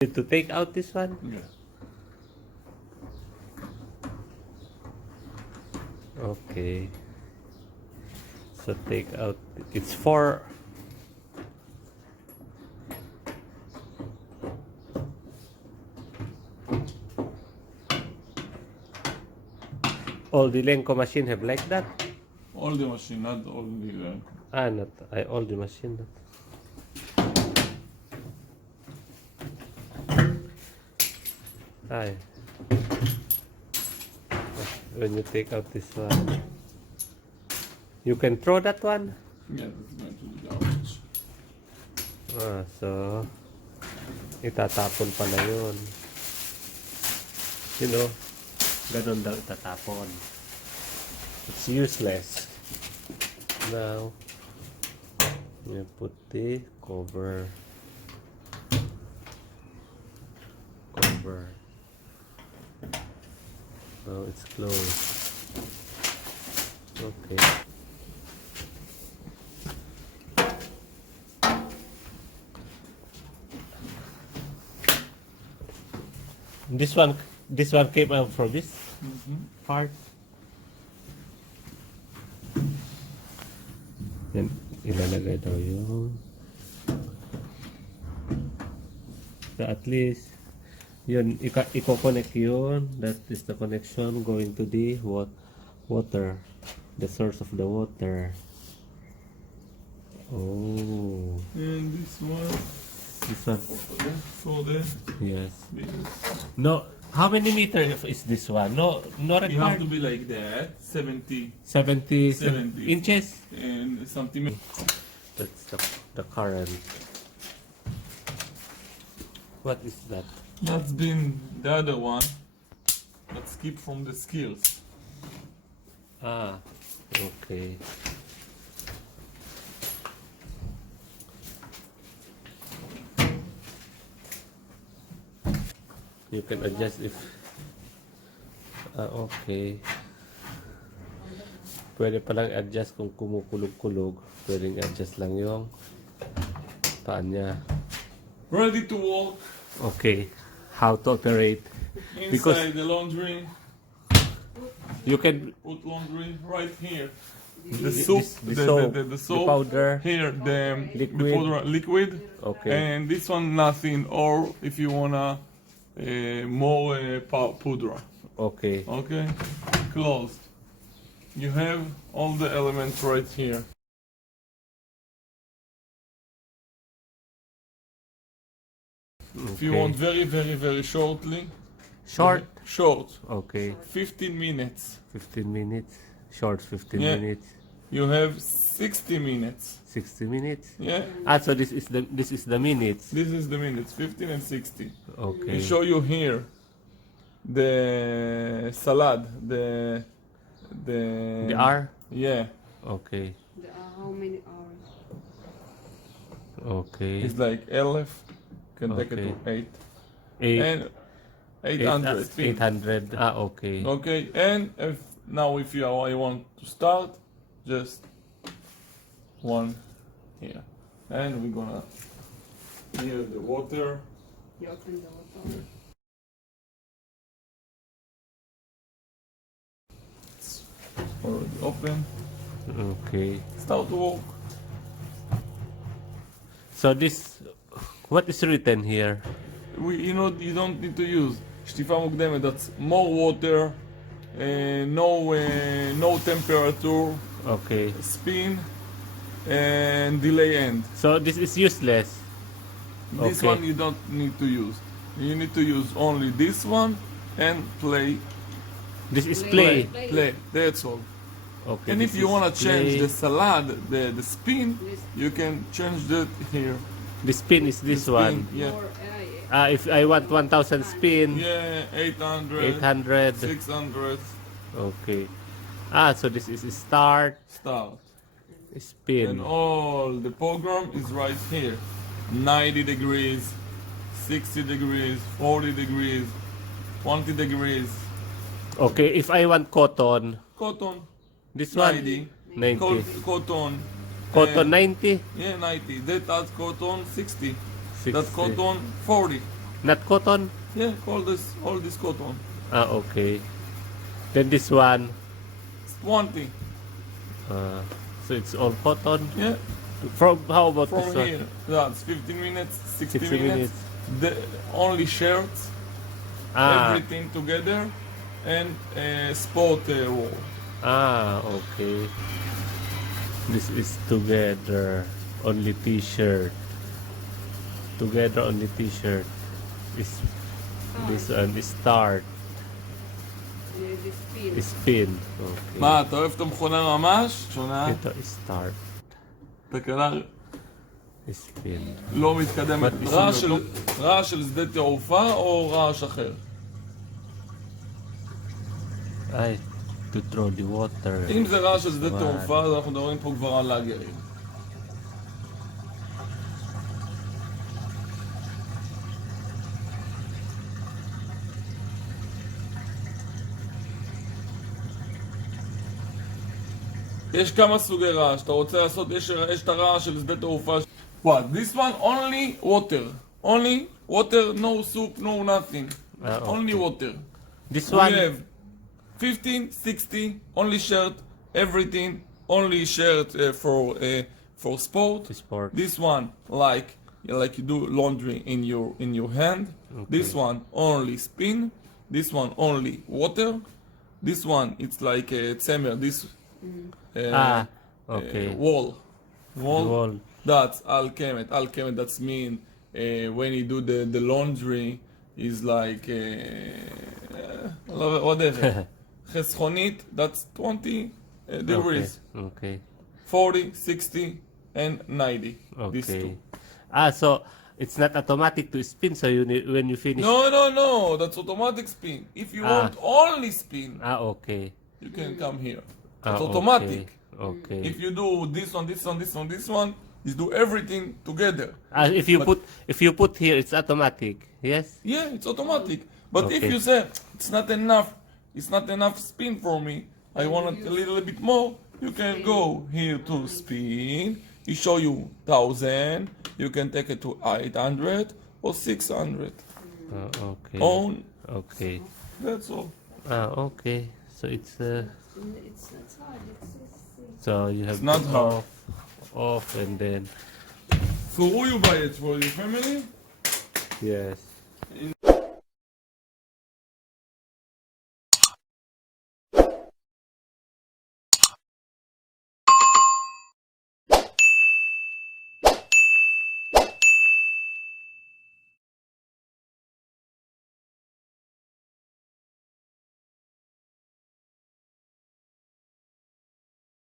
Need to take out this one? Yeah. Okay. So take out, it's 4. All the Lenco machine have like that? All the machine, not only the. Not all the machine. Not. Ay. When you take out this one, you can throw that one. Yeah, that's going to the garbage. So itatapon pala yun. You know, ganun daw itatapon. It's useless. Now, you put the cover. Now it's closed. Okay. This one came out from this part. Yan, ilalagay daw yung so at least yun, i-connect yun. That is the connection going to the water, the source of the water. Oh, And this one, so there. yes. No, how many meters is this one? No You have required. to be like that, 70 70 70. inches. and something. That's the current. What is that? That's been the other one. Let's keep from the skills. Ah, okay. You can adjust if okay. Pwede palang adjust kung kumukulog-kulog. Pwedeng adjust lang yung paan niya. Ready to walk Okay. How to operate. inside Because the laundry. you can Put laundry right here. The This- soap, the soap, the soap, powder, here, the liquid. powder, liquid, Okay. and this one nothing. Or if you wanna more powder, Okay. okay, closed. You have all the elements right here. If you Okay. want very shortly, Short. short, Okay. 15 minutes. 15 minutes. Short 15 Yeah. minutes. You have 60 minutes. 60 minutes. Yeah, So this is the minutes. this is the minutes, 15 and 60. Okay. We show you here the salad, the The hour. Yeah, Okay. How many hours? Okay. it's like 11. Can take it Okay. to 8 Eight. and 800 spin. 800. Okay. Okay, and if you I want to start, just one here, and we're gonna hear the water. You open the water. Already open. Okay. Start to walk. So this, what is written here? You don't need to use שטיפה מוקדמת. That's more water, no temperature, Okay. spin, and delay end. So this is useless. This Okay. one you don't need to use. You need to use only this one and play. This is play. Play. That's all. Okay. And if this you is wanna change play. the salad, the spin, you can change that here. The spin is this The one. spin, yeah. Or, If I want 1,000 spin, Yeah, 800, 800. 600, Okay. So this is start, start. spin. And all the program is right here. 90 degrees, 60 degrees, 40 degrees, 20 degrees. Okay, if I want cotton, Cotton, this one 90. 90. Cotton. Cotton and- 90. Yeah, 90. That has cotton 60. 60. That cotton 40. Not cotton? Yeah, all this cotton. Ah, okay. Then this one, 20. so it's all cotton. Yeah, From how about from this one? here. That's 15 minutes, 60, 60 minutes. The only shirts, Ah, everything together, and sport wool. okay. This is together, only t-shirt. Together, only t-shirt. This one is start, This pin. spin. Okay. מה, אתה אוהב את המכונה ממש? שונה? Ito is start, תקלה spin. לא מתקדמת. But רעש של שדה תעופה או רעש אחר? Ay, to throw the water. אם זה רעש של שדה וואי. תעופה, אז אנחנו מדברים פה כבר על לאגרים. יש כמה סוגי רעש, אתה רוצה לעשות, יש את הרעש של שדה תעופה. What? This one only water. Only water, no soup, no nothing. Okay. Only water. This We one, have 15, 60, only shirt, everything, only shirt for sport. sport. This one like you do laundry in your hand. Okay. This one only spin. This one only water. This one it's like a tzemer. This Okay. wall. The wall. That's alkemet. Alkemet. That's mean when you do the laundry is like whatever. חסכונית. That's 20 degrees. Okay. 40, 60, and 90. These Okay. two. So it's not automatic to spin. So you need, when you finish. No. That's automatic spin. If you want only spin, Okay. you can come here. Ah, It's automatic. Okay. If you do this one, this one, this one, this one, you do everything together. If you put here, it's automatic. Yes. Yeah, it's automatic. But if Okay. you say it's not enough spin for me, I want a little bit more, you can go here to spin. It show you 1,000. You can take it to 800 or 600. Okay. On. Okay. That's all. Okay. So it's It's not hard. It's so you have It's not to hard. off and then For who you buy it? For your family? yes.